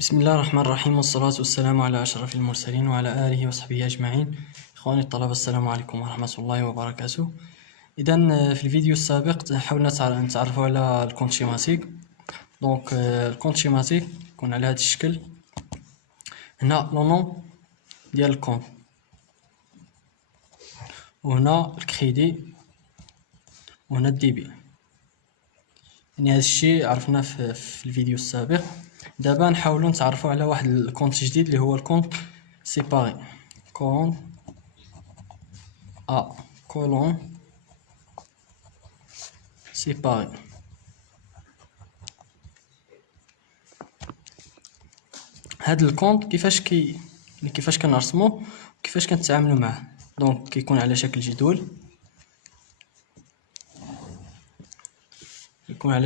بسم الله الرحمن الرحيم، والصلاة والسلام على أشرف المرسلين وعلى آله وصحبه أجمعين. إخواني الطلبة، السلام عليكم ورحمة الله وبركاته. إذن في الفيديو السابق حاولنا نتعرفوا على الكونت شيماتيك. دونك الكونت شيماتيك يكون على هذا الشكل. هنا لو نون ديال الكونت، وهنا الكريدي، وهنا الديبي. يعني هذا الشيء عرفناه في الفيديو السابق. دابا نحاولوا نتعرفوا على واحد الكونت جديد اللي هو الكونت سيباري. كونت ا كولون سيباري. هاد الكونت كيفاش كنرسموه، كيفاش كنتعاملوا معاه. دونك كيكون على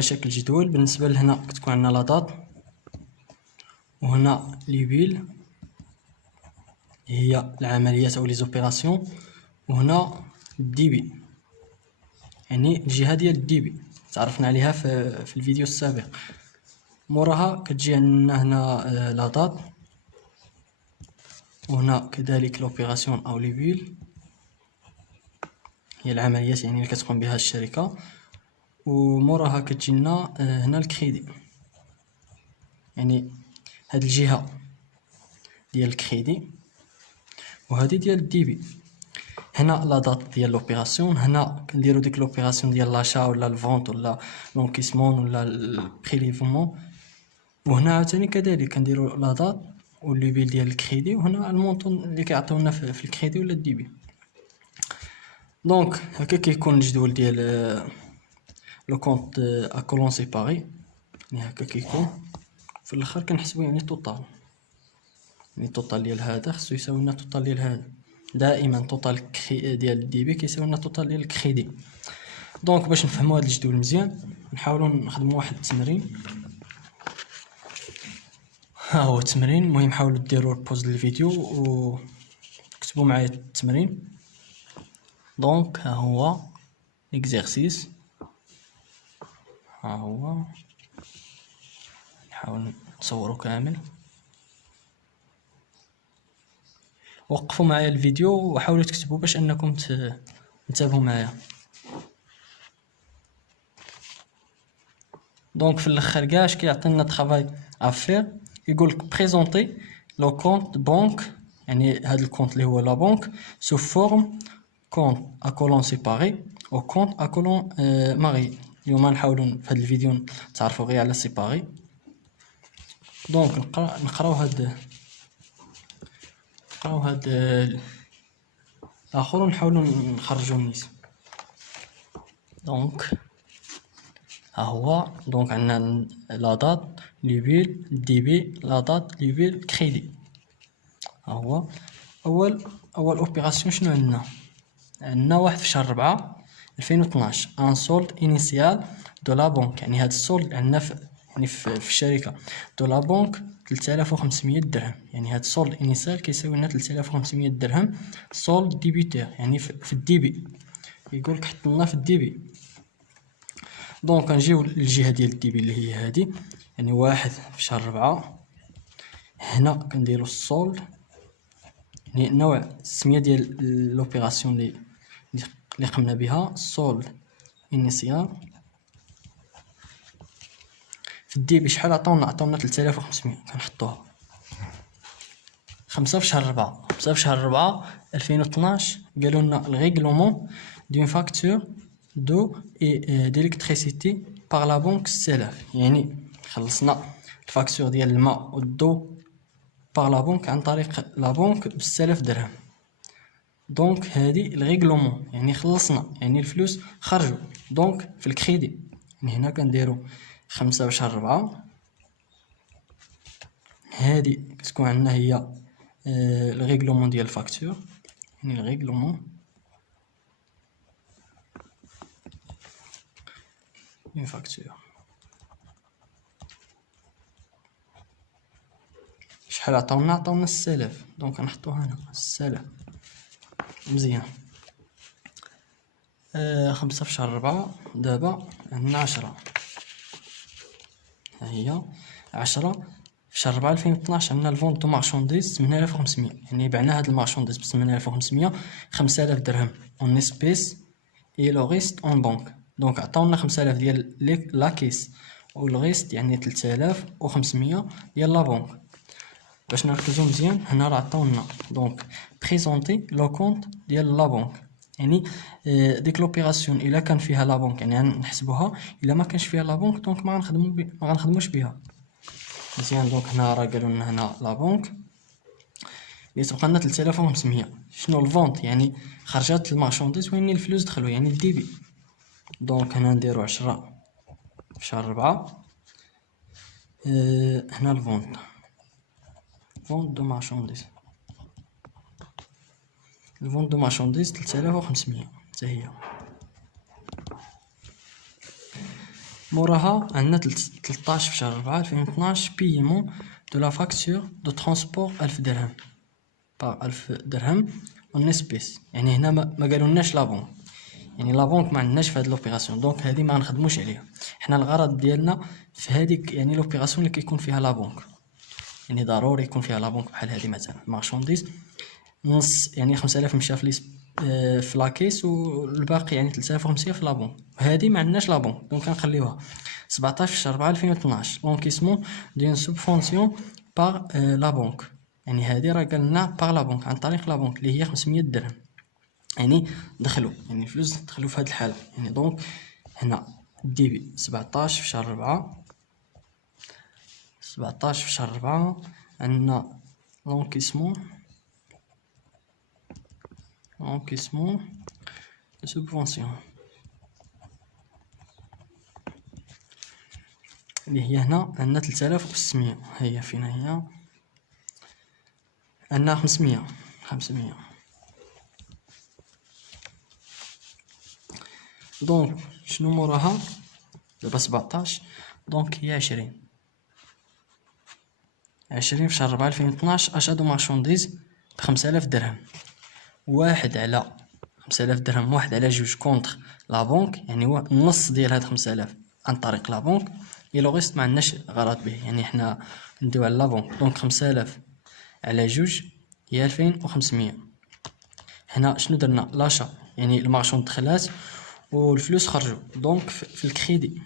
شكل جدول، بالنسبه لهنا كتكون عندنا لا دات، وهنا لي بيل هي العمليات او لي زوبيراسيون، وهنا الديبي يعني الجهه ديال الديبي تعرفنا عليها في الفيديو السابق. موراها كتجي عندنا هنا لا دات، وهنا كذلك لوبيراسيون او لي بيل هي العمليات يعني اللي كتقوم بها الشركه. وموراها كتجينا هنا الكريدي، يعني هاد الجهه ديال الكريدي وهذه ديال الديبي. هنا لا دات ديال لوبيراسيون، هنا كنديرو ديك لوبيراسيون ديال لاشا ولا الفونت ولا لونكيسمون ولا البريليفمون. وهنا عاوتاني كذلك كنديرو لا دات واللي بيل ديال الكريدي، وهنا المونطون اللي كيعطيونا في الكريدي ولا الديبي. دونك هكا كيكون الجدول ديال لو كونت ا كولون سيباري. يعني هكا كيكون في الاخر كنحسبو يعني التوتال، يعني التوتال ديال هذا خصو يساوي لنا التوتال ديال هذا. دائما توتال ديال الديبي كيساوي لنا التوتال ديال الكريدي. دونك باش نفهموا هذا الجدول مزيان نحاولوا نخدموا واحد التمرين. ها هو التمرين. المهم حاولوا ديروا بوز للفيديو وكتبوا معايا التمرين. دونك ها هو اكزرسيس، ها هو نحاول نصورو كامل. وقفوا معايا الفيديو وحاولوا تكتبوا باش انكم تنتبهوا معايا. دونك في الاخر كاش كيعطينا طرافاي افير، يقول لك بريزونتي لو كونت بنك، يعني هذا الكونت اللي هو لا بنك سو فورم كونت ا كولون سيباري او كونت ا كولون ماري. اليوم نحاولوا في هذا الفيديو نتعرفوا غير على سيباري. دونك نقراو هاد الاخر ونحاولوا نخرجوا النيس. دونك ها هو. دونك عندنا لا دات لي بيل ديبي، لا دات لي بيل كريدي. ها هو اول اوبيراسيون. شنو عندنا 1 في شهر 4 2012 ان سولد انيسيال دو لا بنك. يعني هاد السولد عندنا في الشركه دو لا بنك 3500 درهم. يعني هاد السولد انيسيال كيساوي لنا 3500 درهم. سولد ديبيتير يعني في الديبي، يقول لك حط لنا في الديبي. دونك نجيو للجهه ديال الديبي اللي هي هادي، يعني 1 في شهر 4. هنا كنديرو السولد، يعني نوع السميه ديال لوبيراسيون اللي قمنا بها سولد انيسيال. في الديبي شحال عطاونا 3500 كنحطوها. 5 في شهر 4 2012 قالوا لنا الريغلومون دون فاكتور دو اي ديليكتريسيتي باغ لا بنك 6000. يعني خلصنا الفاكتور ديال الماء والضو باغ لا بنك عن طريق لا بنك ب 6000 درهم. دونك هادي الريغلومون يعني خلصنا، يعني الفلوس خرجوا. دونك في الكريدي يعني هنا كنديرو 5 في شهر 4. هادي كتكون عندنا هي الريغلومون ديال الفاكتور، يعني الريغلومون ديال فاكتور. شحال عطاونا 6000. دونك نحطوها هنا 6000 مزيان. 5 في شهر 4. دابا عندنا 10، ها هي 10 في شهر 4 2012 عندنا الفونت دو مارشانديز 8500، يعني بعنا هاد المارشانديز ب 8500 5000 درهم اون اسبيس اي لو ريست اون بنك. دونك عطاونا 5000 ديال لا كيس والغيست يعني 3500 ديال لا بنك. باش نركزو مزيان هنا راه عطاونا دونك بريزونتي لو كونط ديال لا بنك، يعني ديك لوبيراسيون الا كان فيها لا بنك يعني نحسبوها، الا ما كانش فيها لا بنك دونك ما غنخدموش بها مزيان. دونك هنا راه قالوا لنا هنا لا بنك اللي تبقى لنا 3500. شنو الفونت؟ يعني خرجات المارشانديز وين الفلوس دخلوا يعني الديبي. دونك هنا نديرو 10 في شهر 4. هنا الفونت دو مارشانديز، الفونت دو مارشانديز 3500 حتى هي. موراها عندنا 13 في شهر 4 2012 بيمون دو لا فاكتور دو ترونسبور 1000 درهم باغ 1000 درهم اون اسبيس. يعني هنا ما قالولناش لا بونك، يعني لا بونك ما عندناش في هاد لوبيراسيون، دونك هادي ما نخدموش عليها. حنا الغرض ديالنا في هاديك يعني لوبيراسيون اللي كيكون فيها لا بونك، يعني ضروري يكون فيها لا بونك بحال هادي مثلا مارشانديز نص يعني 5000 مشى في لاكيس والباقي يعني 3500 في لا بونك، هادي ما عندناش لا بونك دونك كنخليوها. 17 في شهر 4 2012 لونكيسمون دون سوبفونسيون باغ لا بونك، يعني هادي راه قالنا باغ لا بونك عن طريق لا بونك اللي هي 500 درهم، يعني دخلوا يعني فلوس دخلوا في هاد الحالة. يعني دونك هنا ديبي 17 في شهر 4 17 في شهر 4 عندنا لونكيسمون سوبفونسيون اللي هي هنا عندنا 3600. هي فين هي؟ عندنا 500 دونك شنو موراها دابا 17 دونك هي 20 في شهر 4 2012 اشا دو مارشانديز ب5000 درهم. واحد على 5000 درهم واحد على جوج كونتر لا بونك، يعني هو النص ديال هاد 5000 عن طريق لا بونك، اي لو غيست ما عندناش غرض به، يعني حنا نديو على لا بونك. دونك 5000 على جوج هي 2500. هنا شنو درنا؟ لاشا يعني المارشون دخلات والفلوس خرجوا، دونك في الكريدي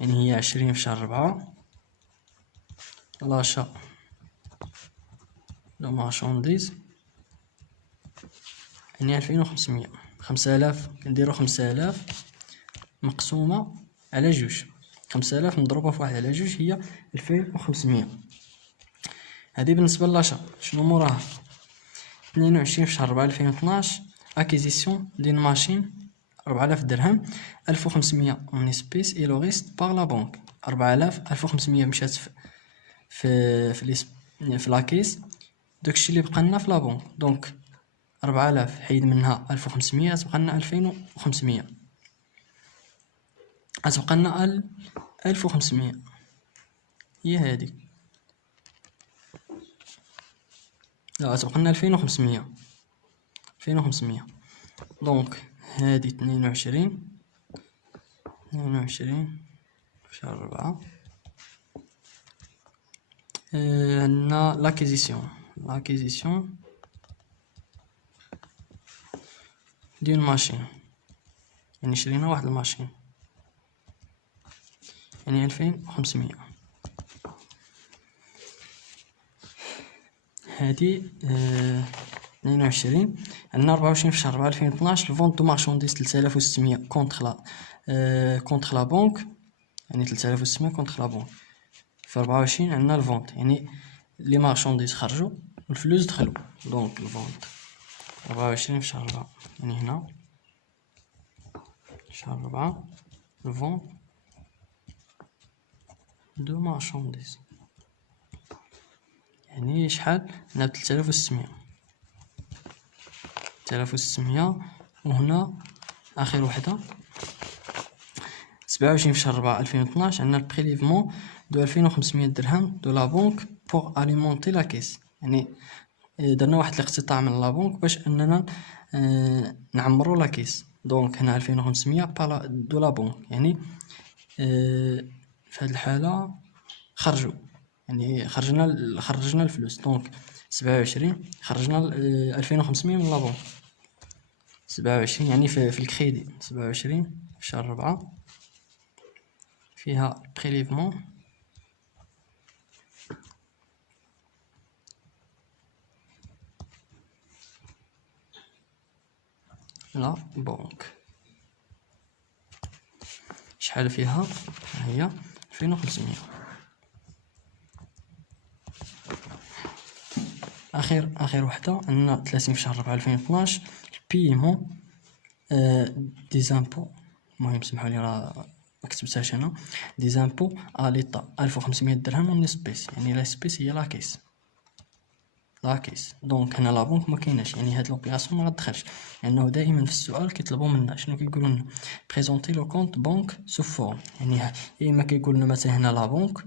يعني هي 20 في شهر 4 لاشا لو مارشانديز يعني 2500. 5000 كنديرو 5000 مقسومة على جوج، 5000 مضروبة في واحد على جوج هي 2500. هذه بالنسبة لاشا. شنو موراها؟ 22 في شهر 4 2012 اكيزيسيون دين ماشين 4000 درهم 1500 اون اسبيس اي لو ريست باغ لا بونك. 1500 مشات في لاكيس، داكشي اللي بقى لنا في لا بونك. دونك 4000 حيد منها 1500 تبقى لنا 2500، غتبقى لنا 1500 هي هادي. لا غتبقى لنا 2500. دونك هادي 22 في شهر 4 عندنا لاكيزيسيون ديال ماشين، يعني شرينا واحد الماشين يعني 2500. هادي 22 عندنا 24 في شهر 4 2012 الفونت دو مارشانديز 3600 كونتر لا بونك، يعني 3600 كونتر لا بونك. في 24 عندنا الفونت يعني لي مارشانديز خرجوا والفلوس دخلوا، دونك الفونت 24 في شهر 4 يعني هنا شهر 4 الفونت دو مارشانديز يعني شحال؟ هنا 3600 وهنا اخر وحده 27 في شهر 4 2012 عندنا البريليفمون دو 2500 درهم دو لا بونك بوغ اليمونتي لا كيس، يعني درنا واحد الاقتطاع من لا بونك باش اننا نعمرو لا كيس. دونك هنا 2500 دو لا بونك، يعني في هاد الحاله خرجوا، يعني خرجنا الفلوس. دونك 27 خرجنا 2500 من لابونك. 27 يعني في الكريدي 27 في شهر 4 فيها بريليفمون لا بنك. شحال فيها؟ هي 2500. اخر وحده عندنا 30 في شهر 4 2012 البيمون دي زامبو. المهم سمحوا لي راه ما كتبتهاش هنا. دي زامبو اليطا 1500 درهم من سبيس، يعني لا سبيس هي لاكيس. دونك هنا لا بنك ما كايناش، يعني هاد لوبيراسيون ما غتدخلش، لانه دائما في السؤال كيطلبوا منا شنو كيقولوا لنا بريزونتي لو كونت بنك سو فورم، يعني يا اما كيقول لنا مثلا هنا لا بنك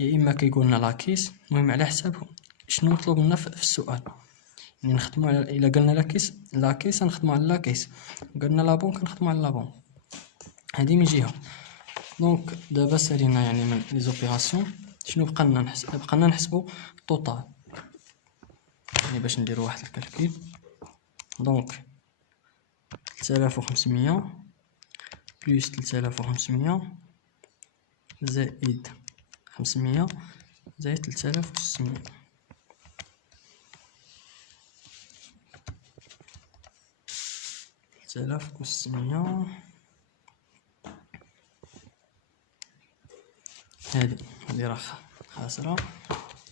يا اما كيقول لنا لاكيس. المهم على حساب شنو مطلوب منا في السؤال، يعني نخدموا على الا قلنا لاكيس نخدموا على لاكيس، قلنا لا بنك نخدموا على لا بنك. هذه من جهه. دونك دابا سالينا يعني من لي زوبيراسيون. شنو بقى لنا نحسبوا الطوطال، يعني باش نديرو واحد الكالكول. دونك 3500 بلس 3500 زائد 500 زائد 3600. هذه راه خاسرة.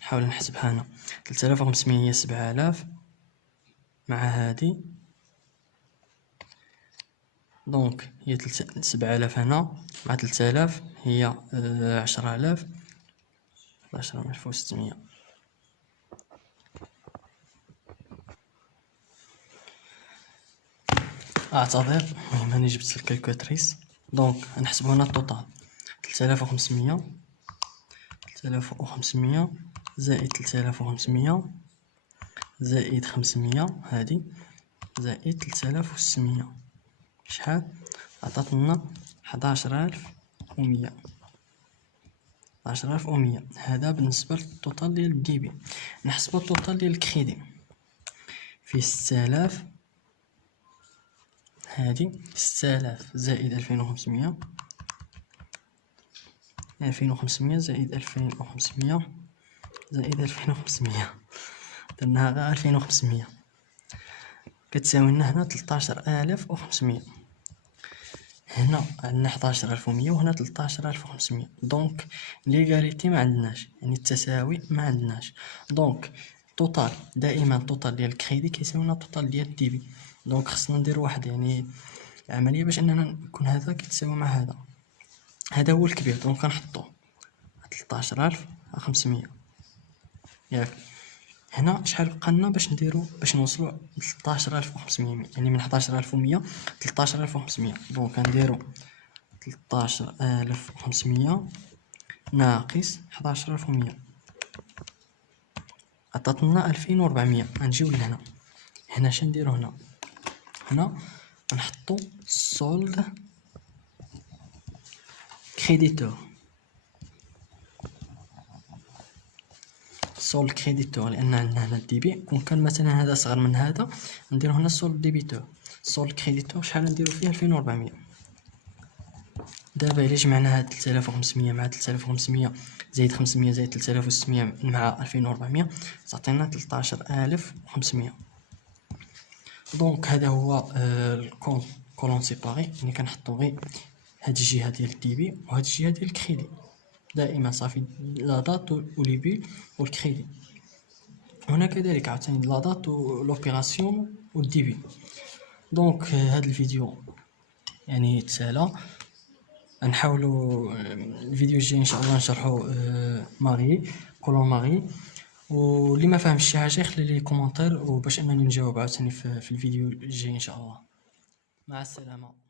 نحاول نحسبها انا. 3500 هي 7000 مع هذه، دونك هي 7000 هنا مع 3000 هي 10000 11600. اعتذر المهم انا جبت الكالكولاتريس. دونك نحسبو هنا الطوطال 3500 زائد 3500 زائد 500 هادي زائد 3600 شحال عطاتنا 11100. 11100 هذا بالنسبة للتوتال ديال الديبي. نحسبو التوتال ديال الكريدي في 6000 هادي 6000 زائد 2500 زائد 2500 زائد 2500 درناها غير 2500 كتساوي لنا هنا 13500. هنا عندنا 11100 وهنا 13500. دونك ليغاليتي ما عندناش، يعني التساوي ما عندناش. دونك توتال دائما توتال ديال الكريدي كيساوي لنا توتال ديال الديبي. دونك خصنا ندير واحد يعني عمليه باش اننا نكون هذا كيتساوي مع هذا. هذا هو الكبير، دونك كنحطو 13500 ياك. هنا شحال بقى لنا باش نوصلوا ل 13500، يعني من 11100 ل 13500. دونك غنديروا 13500 ناقص 11100 عطاتنا 2400. غنجيو لهنا. هنا اش نديرو؟ هنا نحطو سولد كريديتور. سولد كريديتور لان عندنا هنا الديبي. كون كان مثلا هذا صغر من هذا نديرو هنا سولد ديبيتور. سولد كريديتور شحال نديرو فيه؟ 2400. دابا الا جمعنا هاد 3500 مع 3500 زائد 500 زائد 3600 مع 2400 تعطينا 13500. دونك هذا هو الكولون سيباري، يعني كنحطو غير هاد الجهه ديال الديبي وهاد الجهه ديال الكريدي دائما صافي. لا دات وليبي والكريدي. هنا كذلك عاوتاني لا دات ولوبيراسيون والديبي. دونك هاد الفيديو يعني تسالى. نحاولوا الفيديو الجاي ان شاء الله نشرحوا ماغي كولون ماغي. واللي ما فهمش شي حاجه يخلي لي كومونتير وباش انني نجاوب عاوتاني في الفيديو الجاي ان شاء الله. مع السلامه.